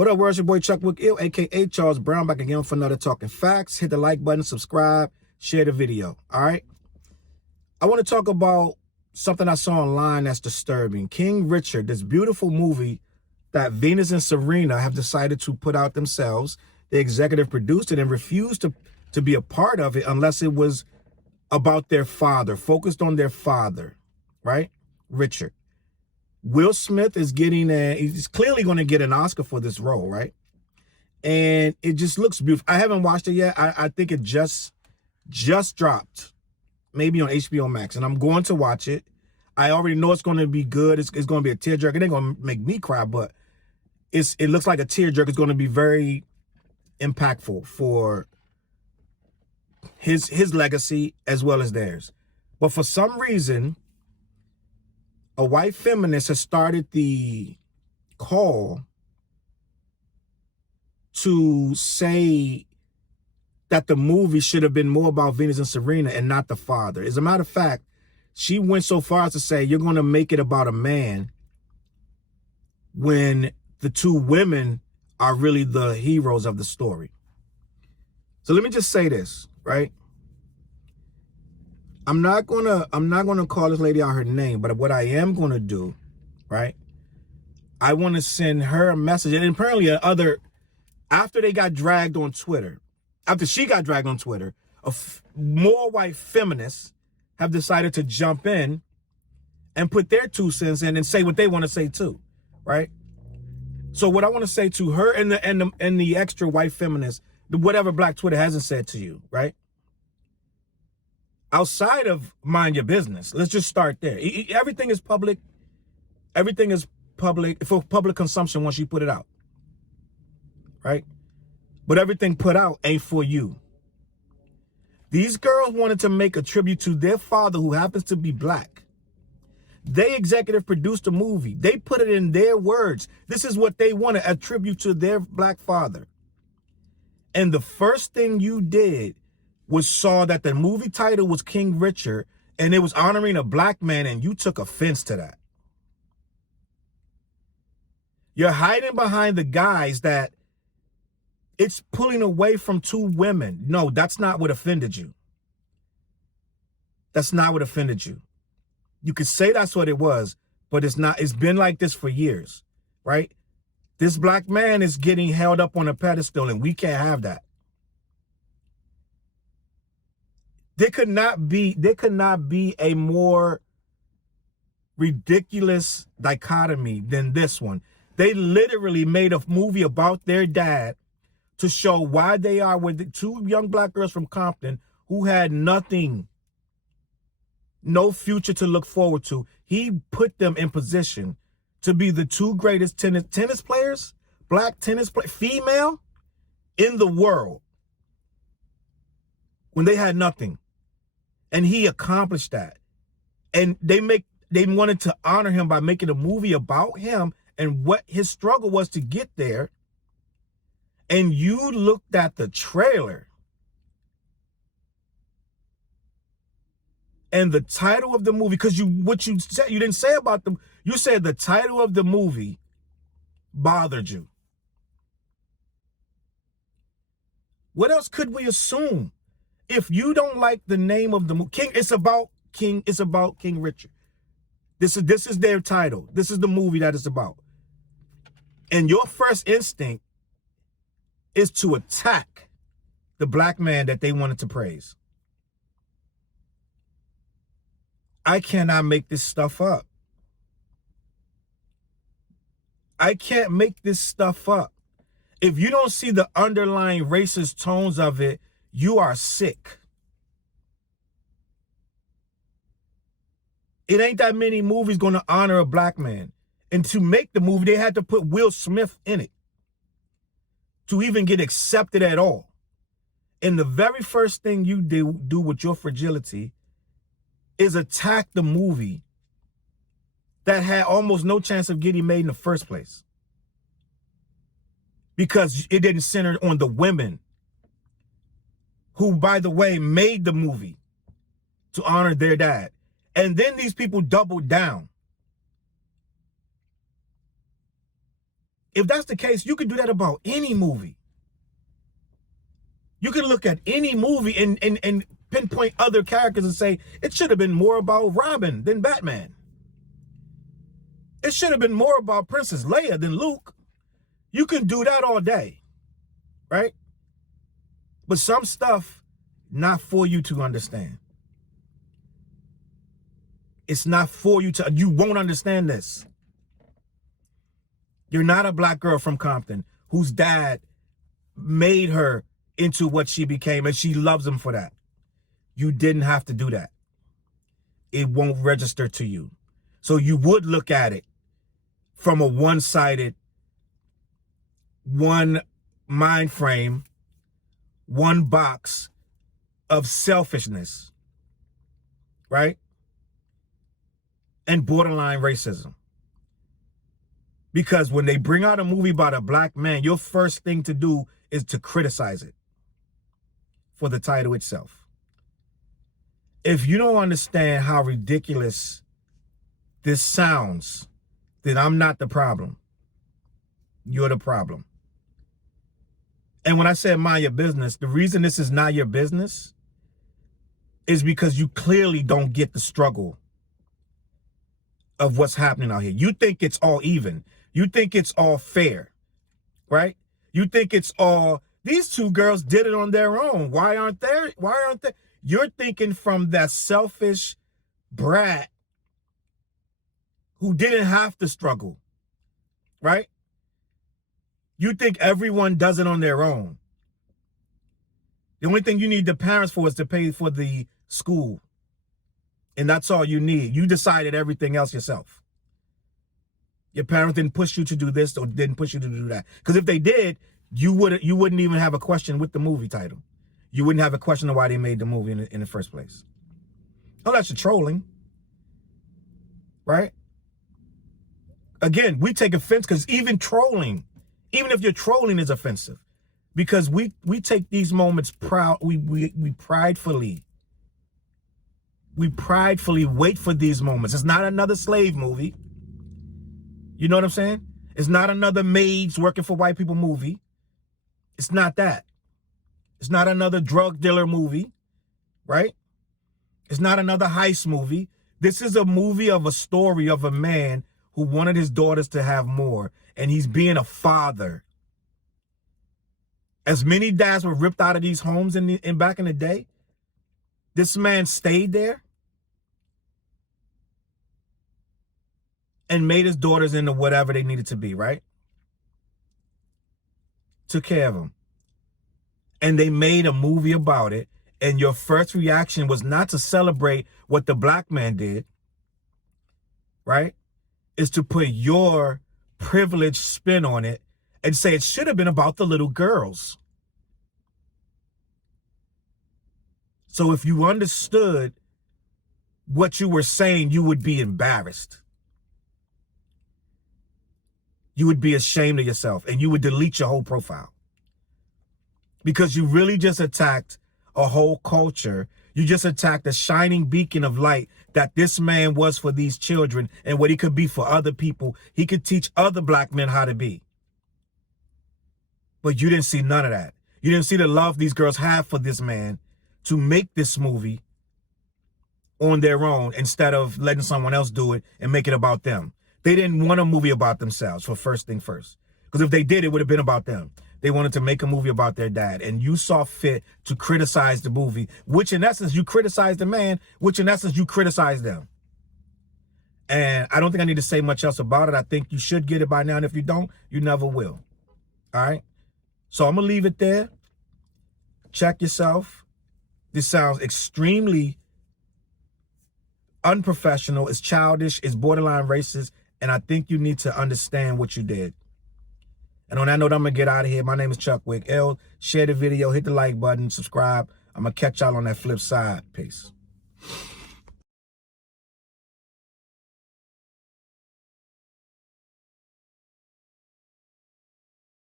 What up, world? It's your boy Chuck Wick, aka Charles Brown, back again for another Talking Facts. Hit the like button, subscribe, share the video. All right. I want to talk about something I saw online that's disturbing. King Richard, this beautiful movie that Venus and Serena have decided to put out themselves. The executive produced it and refused to be a part of it unless it was about their father, focused on their father, right? Richard. Will Smith is he's clearly going to get an Oscar for this role, right? And it just looks beautiful. I haven't watched it yet. I think it just dropped, maybe on HBO Max, and I'm going to watch it. I already know it's going to be good. It's going to be a tearjerker. It ain't going to make me cry, but it looks like a tearjerker. It's going to be very impactful for his legacy as well as theirs. But for some reason, a white feminist has started the call to say that the movie should have been more about Venus and Serena and not the father. As a matter of fact, she went so far as to say, you're going to make it about a man when the two women are really the heroes of the story. So let me just say this, right? I'm not gonna call this lady out her name, but what I am gonna do, right? I want to send her a message, and apparently after they got dragged on Twitter, after she got dragged on Twitter, more white feminists have decided to jump in and put their 2 cents in and say what they want to say too, right? So what I want to say to her and the extra white feminists, whatever Black Twitter hasn't said to you, right? Outside of mind your business, let's just start there. Everything is public. Everything is public for public consumption once you put it out, right? But everything put out ain't for you. These girls wanted to make a tribute to their father, who happens to be black. They executive produced a movie. They put it in their words. This is what they wanted, a tribute to their black father. And the first thing you did was saw that the movie title was King Richard and it was honoring a black man, and you took offense to that. You're hiding behind the guise that it's pulling away from 2 women. No, that's not what offended you. That's not what offended you. You could say that's what it was, but it's not. It's been like this for years, right? This black man is getting held up on a pedestal, and we can't have that. There could not be a more ridiculous dichotomy than this one. They literally made a movie about their dad to show why they are with the 2 young black girls from Compton who had nothing, no future to look forward to. He put them in position to be the 2 greatest tennis players, black tennis player, female, in the world when they had nothing. And he accomplished that. And they wanted to honor him by making a movie about him and what his struggle was to get there. And you looked at the trailer and the title of the movie, because what you said, you didn't say about them. You said the title of the movie bothered you. What else could we assume? If you don't like the name of the movie, it's about King Richard. This is their title. This is the movie that it's about. And your first instinct is to attack the black man that they wanted to praise. I cannot make this stuff up. I can't make this stuff up. If you don't see the underlying racist tones of it, you are sick. It ain't that many movies going to honor a black man. And to make the movie, they had to put Will Smith in it to even get accepted at all. And the very first thing you do with your fragility is attack the movie that had almost no chance of getting made in the first place, because it didn't center on the women who, by the way, made the movie to honor their dad. And then these people doubled down If that's the case, you can do that about any movie. You can look at any movie and pinpoint other characters and say, it should have been more about Robin than Batman. It should have been more about Princess Leia than Luke. You can do that all day, right? But some stuff, not for you to understand. It's not for you to, you won't understand this. You're not a black girl from Compton whose dad made her into what she became, and she loves him for that. You didn't have to do that. It won't register to you. So you would look at it from a one-sided, one mind frame, one box of selfishness, right? And borderline racism. Because when they bring out a movie about a black man, your first thing to do is to criticize it for the title itself. If you don't understand how ridiculous this sounds, then I'm not the problem. You're the problem. And when I said mind your business, the reason this is not your business is because you clearly don't get the struggle of what's happening out here. You think it's all even. You think it's all fair, right? You think it's all, these two girls did it on their own. Why aren't they? You're thinking from that selfish brat who didn't have to struggle, right? You think everyone does it on their own. The only thing you need the parents for is to pay for the school. And that's all you need. You decided everything else yourself. Your parents didn't push you to do this or didn't push you to do that. Because if they did, you wouldn't even have a question with the movie title. You wouldn't have a question of why they made the movie in the first place. Oh, that's your trolling. Right? Again, we take offense because even trolling, even if you're trolling, is offensive. Because we take these moments proud, we pridefully wait for these moments. It's not another slave movie. You know what I'm saying? It's not another maids working for white people movie. It's not that. It's not another drug dealer movie, right? It's not another heist movie. This is a movie of a story of a man who wanted his daughters to have more, and he's being a father. As many dads were ripped out of these homes in back in the day, this man stayed there and made his daughters into whatever they needed to be, right? Took care of them. And they made a movie about it, and your first reaction was not to celebrate what the black man did, right? Is to put your privileged spin on it and say it should have been about the little girls. So if you understood what you were saying, you would be embarrassed. You would be ashamed of yourself, and you would delete your whole profile. Because you really just attacked a whole culture. You just attacked a shining beacon of light that this man was for these children and what he could be for other people. He could teach other black men how to be. But you didn't see none of that. You didn't see the love these girls have for this man to make this movie on their own instead of letting someone else do it and make it about them. They didn't want a movie about themselves for first thing first. Because if they did, it would have been about them. They wanted to make a movie about their dad, and you saw fit to criticize the movie, which in essence, you criticized the man, which in essence, you criticized them. And I don't think I need to say much else about it. I think you should get it by now, and if you don't, you never will. All right? So I'm going to leave it there. Check yourself. This sounds extremely unprofessional. It's childish. It's borderline racist, and I think you need to understand what you did. And on that note, I'm going to get out of here. My name is Chuck Wick. Share the video, hit the like button, subscribe. I'm going to catch y'all on that flip side. Peace.